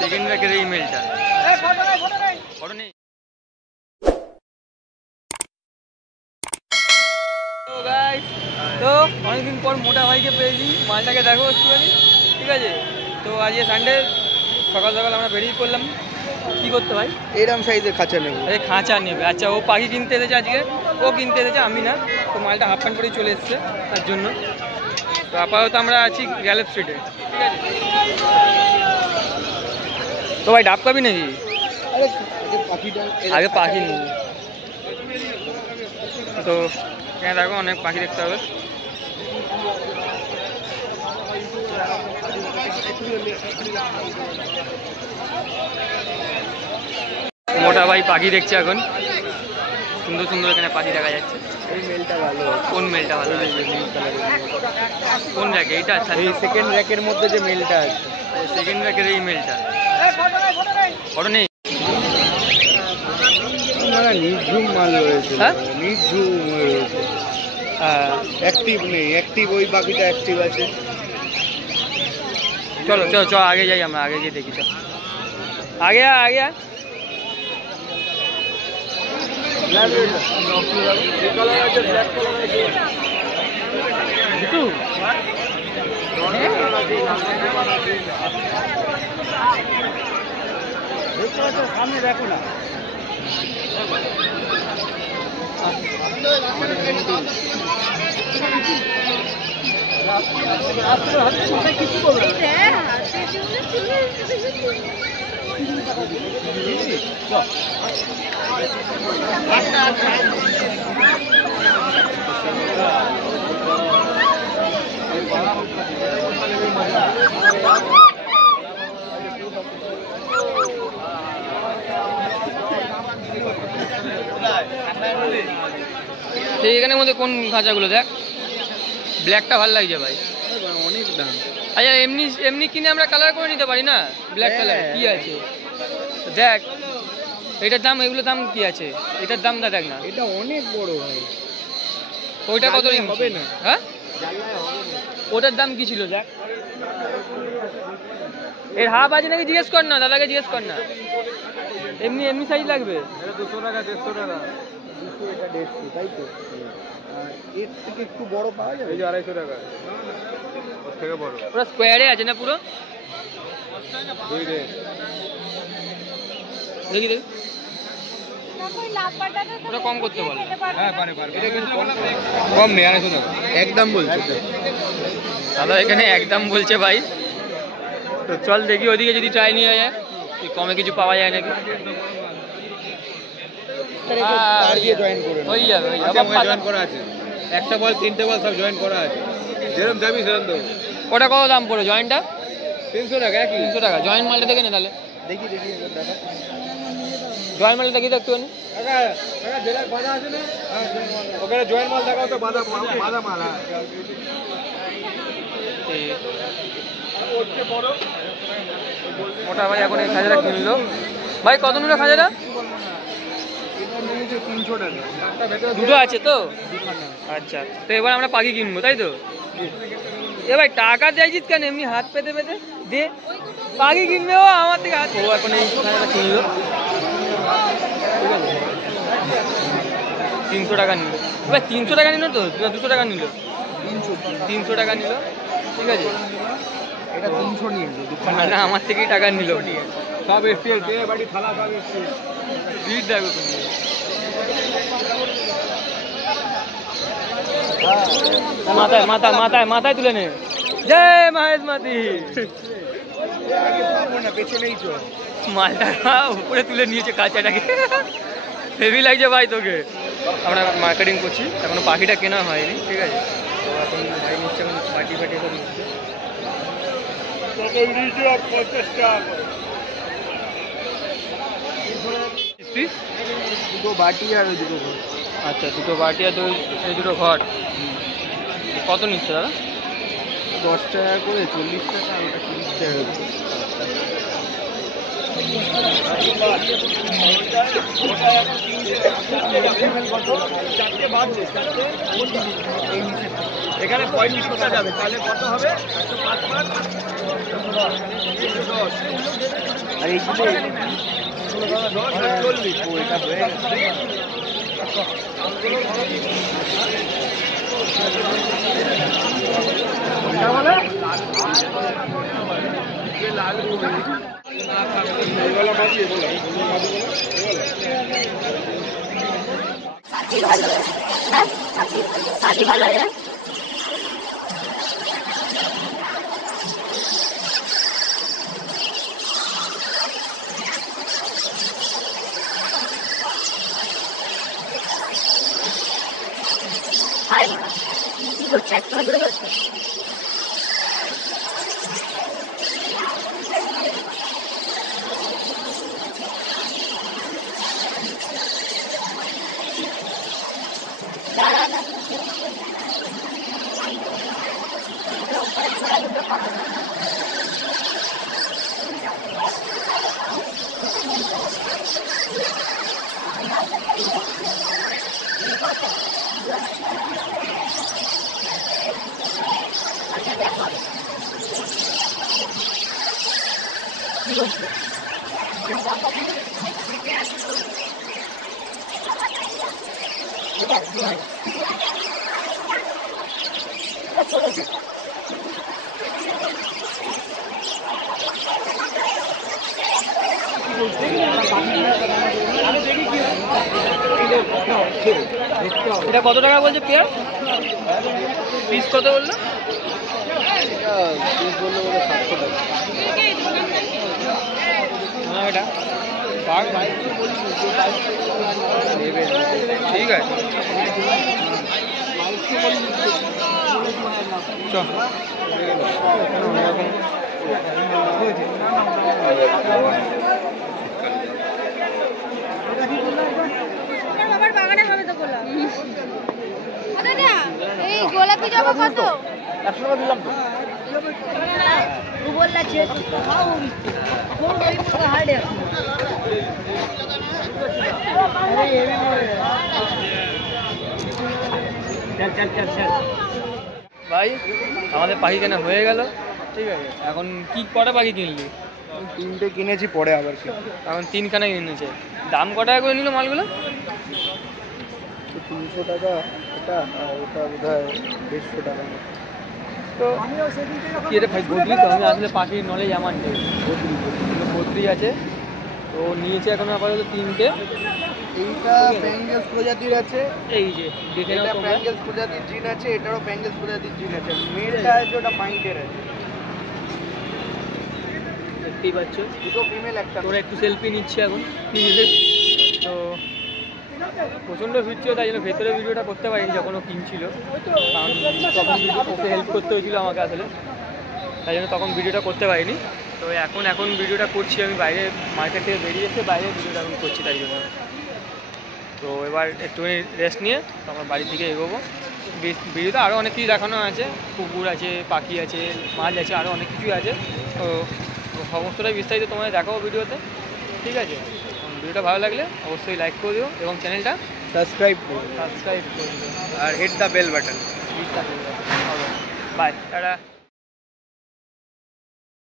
Second র্যাকের এই মেলটা photo নেই। তো গাইস, তো অনেকদিন পর মোটা ভাইকে পেয়েছি, মালটাকে দেখো একটুখানি, ঠিক আছে? তো আজকে সানডে সকাল সকাল আমরা বেরিয়ে পড়লাম। কি করতে ভাই? এরকম সাইজের খাঁচা নেব। আরে খাঁচা নেবে? আচ্ছা, ও পাখি কিনতে এসেছে আজকে, ও কিনতে এসেছে, আমি না। তো মালটা হাফ প্যান্ট পরেই চলে এসছে তার জন্য। তো আপাতত আমরা আছি গ্যালেপ স্ট্রিটে, ঠিক আছে? তো ভাই ডাব খাবি নাকি? আগে পাখি নিই। তো এখানে দেখো অনেক পাখি দেখতে হবে। মোটা ভাই পাখি দেখছে এখন, সুন্দর সুন্দর এখানে পাখি দেখা যাচ্ছে। এই মেলটা ভালো। কোন মেলটা ভালো লাগছে? কোন র্যাকে? এইটা? আচ্ছা, এই সেকেন্ড র্যাকের মধ্যে যে মেলটা আছে, সেকেন্ড র্যাকের এই মেলটা। ফটো নেই? নির্ঝুম মাল রয়েছে। হ্যাঁ, নির্ঝুম রয়েছে। হ্যাঁ, অ্যাক্টিভ নেই। অ্যাক্টিভ ওই পাখিটা অ্যাক্টিভ আছে। চলো চলো চলো আগে যাই, আমরা আগে গিয়ে দেখি। চল আগে আগে। সামনে দেখো না। এখানের মধ্যে কোন খাঁচাগুলো? দেখ, ব্ল্যাকটা ভালো লাগছে ভাই, অনেক দাম। আচ্ছা এমনি এমনি কিনে আমরা কালার করে নিতে পারি না? ব্ল্যাক কালার কি আছে দেখ, এটার দাম, এগুলোর দাম কি আছে? এটার দামটা দেখ না, এটা অনেক বড় ভাই। ওইটা কত হবে না? হ্যাঁ, ওটার দাম কি ছিল দেখ। এর হাফ আছে নাকি জিজ্ঞেস কর না, দাদাকে জিজ্ঞেস কর না। এমনি এমনি সাইজ লাগবে? 200 টাকা 150 টাকা। 200 এটা 150, তাই তো? এর থেকে একটু বড় পাওয়া যাবে? এই যে 250 টাকা। ওর থেকে বড়। ওটা স্কোয়ারে আছে না পুরো? দুই রে। দেখি দেখি, ওটা কম করতে বল। হ্যাঁ পারে। এটা কিন্তু কম নেই, 250 টাকা একদম বলছে দাদা, এখানে একদম বলছে ভাই। তো চল দেখি ওদিকে যদি ট্রাই নিয়ে যায়, কমে কিছু পাওয়া যায় নাকি। হয়ে যাবে, জয়েন করা আছে। একটা বল, তিনটে বল সব জয়েন করা আছে। যেরকম যাবি সেরকম দেবো। ওটা কত দাম পড়ে জয়েন্টটা? 300 টাকা। 300 টাকা। জয়েন্ট মালটা দেখে নে তাহলে। দেখি দেখা। জয়েন্ট মালটা দেখি তো একটুখানি। যেটা বাঁধা আছে না, ওখানে জয়েন মাল দেখাও তো। বাঁধা মাল। মোটা ভাই এখন এই খাজাটা কিনলো। ভাই কত নিল খাজাটা? 300 টাকা। দুটো আছে তো? আচ্ছা, তো এবার আমরা পাখি কিনবো, তাই তো? এ ভাই টাকা চাইছিস কেন এমনি হাত পেতে পেতে? দে, পাখি কিনবে ও আমার থেকে হাত। ও এখন এই খাজাটা কিনলো, ঠিক আছে? 300 টাকা নিল ভাই। 300 টাকা নিল তো? 200 টাকা নিল? 300 টাকা নিল, ঠিক আছে? এটা 300 নিয়ে না, আমার থেকেই টাকা নিল। সব এসটিএল কে বাড়ি থালা সব এসটিএল। ভিড় দেখো তুমি। মাথায় মাথায় মাথায় মাথায় তুলে নে। জয় মহেশ মাতি। পেছনেই চল। মালটা উপরে তুলে নিয়েছে কাঁচাটাকে, হেভি লাগছে ভাই তোকে। আমরা মার্কেটিং করছি, এখনো পাখিটা কেনা হয়নি, ঠিক আছে? তো এখন ভাই নিচ্ছে, এখন পাটি ফাটি সব নিচ্ছে। দুটো বাটি আর ওই দুটো ঘর। আচ্ছা, দুটো বাটি আর এই দুটো ঘর। কত নিচ্ছে দাদা? 10 টাকা করে, 40 টাকা আর ওটা 30 টাকা করে। এখানে 35টা যাবে, তাহলে কত হবে? 105 110 আর এইগুলো চল্লিশ এটা হয়ে গেছে। এটা কত টাকা বলছে পেয়ার? পিস কত বললো? এটা ঠিক আছে। বাবার বাগানে হবে তো গোলাপ। দাদা এই গোলাপি জবা কত? 100 টাকা দিলাম তো। ও বললাছে খাও কোন গরিব का हार्ड है। ভাই আমাদের পাখি কেনা হয়ে গেল, ঠিক আছে। এখন কি কটা পাখি কিনলি? 3টে কিনেছি, পরে আবার কি এখন 3খানা কিনেছে। দাম কত টাকা করে নিল মালগুলো? 300 টাকা এটা, আর ওটা বোধহয় 150 টাকা। তো কি রে ভাই, বদলি তো আমি আসলে পাখির নলেজ আমার নেই। বদলি আছে তো নিয়েছে এখন আপাতত 3টে। এইটা প্যাঙ্গেস প্রজাতির আছে, এই যে দেখে নাও এটা তোমরা। প্যাঙ্গেস প্রজাতির জিন আছে, এটারও প্যাঙ্গেস প্রজাতির জিন আছে। মেলটা আছে, ওটা পাইন্টের আছে। দেখতেই পাচ্ছ, দুটো ফিমেল, একটা তোরা একটু সেলফি নিচ্ছে এখন নিজেদের। তো প্রচণ্ড ভিড় ছিল, তাই জন্য ভেতরে ভিডিওটা করতে পারিনি যখন ও কিনছিল, কারণ তখন ওকে হেল্প করতে হয়েছিল আমাকে আসলে, তাই জন্য তখন ভিডিওটা করতে পারিনি। তো এখন ভিডিওটা করছি আমি, বাইরে মার্কেট থেকে বেরিয়ে এসে বাইরে ভিডিওটা এখন করছি তাই জন্য। তো এবার একটুখানি রেস্ট নিয়ে আমার বাড়ি থেকে এগোবো। ভিডিওতে আরও অনেক কিছু দেখানো আছে, কুকুর আছে, পাখি আছে, মাছ আছে, আরও অনেক কিছুই আছে। তো সমস্তটাই বিস্তারিত তোমাদের দেখাবো ভিডিওতে, ঠিক আছে। ভিডিওটা ভালো লাগলে অবশ্যই লাইক করে দিও এবং চ্যানেলটা সাবস্ক্রাইব করুন সাবস্ক্রাইব করে দিও আর hit the bell button. Bye, tata.